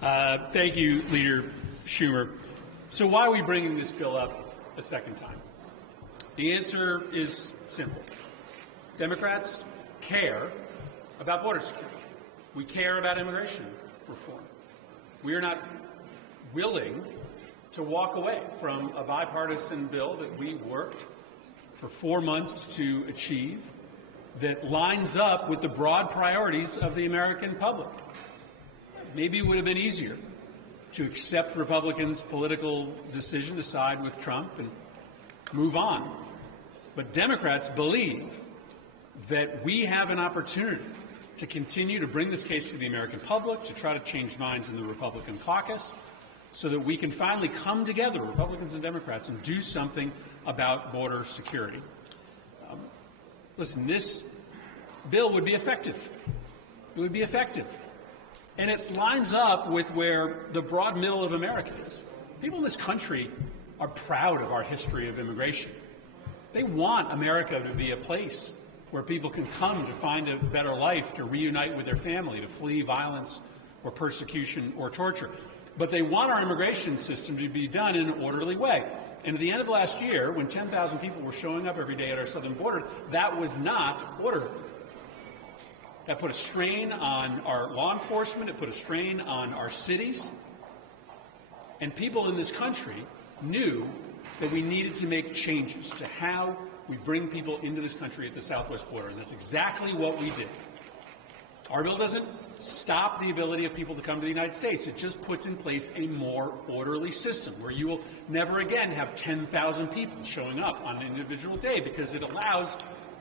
Thank you, Leader Schumer. So why are we bringing this bill up a second time? The answer is simple. Democrats care about border security. We care about immigration reform. We are not willing to walk away from a bipartisan bill that we worked for 4 months to achieve that lines up with the broad priorities of the American public. Maybe it would have been easier to accept Republicans' political decision to side with Trump and move on. But Democrats believe that we have an opportunity to continue to bring this case to the American public, to try to change minds in the Republican caucus, so that we can finally come together, Republicans and Democrats, and do something about border security. Listen, this bill would be effective. It would be effective. And it lines up with where the broad middle of America is. People in this country are proud of our history of immigration. They want America to be a place where people can come to find a better life, to reunite with their family, to flee violence or persecution or torture. But they want our immigration system to be done in an orderly way. And at the end of last year, when 10,000 people were showing up every day at our southern border, that was not orderly. That put a strain on our law enforcement. It put a strain on our cities. And people in this country knew that we needed to make changes to how we bring people into this country at the southwest border. And that's exactly what we did. Our bill doesn't stop the ability of people to come to the United States. It just puts in place a more orderly system where you will never again have 10,000 people showing up on an individual day, because it allows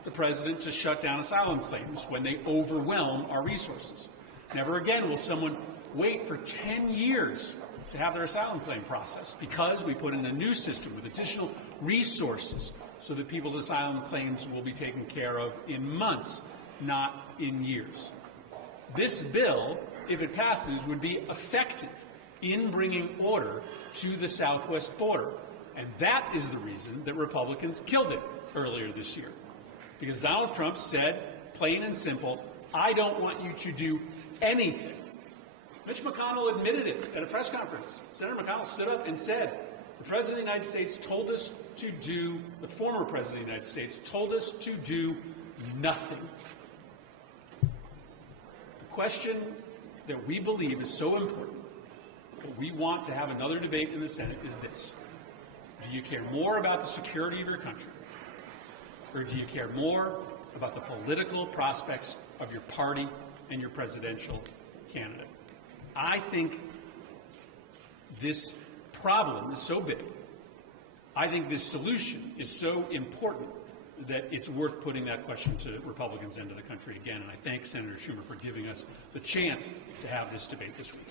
the president to shut down asylum claims when they overwhelm our resources. Never again will someone wait for 10 years to have their asylum claim processed, because we put in a new system with additional resources so that people's asylum claims will be taken care of in months, not in years. This bill, if it passes, would be effective in bringing order to the southwest border. And that is the reason that Republicans killed it earlier this year. Because Donald Trump said, plain and simple, I don't want you to do anything. Mitch McConnell admitted it at a press conference. Senator McConnell stood up and said, the President of the United States told us to do, the former President of the United States told us to do nothing. The question that we believe is so important, that we want to have another debate in the Senate, is this. Do you care more about the security of your country, or do you care more about the political prospects of your party and your presidential candidate? I think this problem is so big, I think this solution is so important, that it's worth putting that question to Republicans and to the country again. And I thank Senator Schumer for giving us the chance to have this debate this week.